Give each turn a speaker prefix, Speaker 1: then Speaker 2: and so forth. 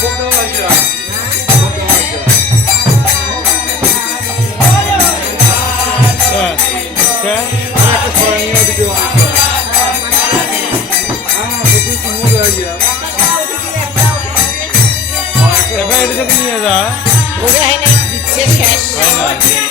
Speaker 1: ڪو نه اچي ها ڪو نه اچي هوي هوي ها
Speaker 2: ها 100 بنيو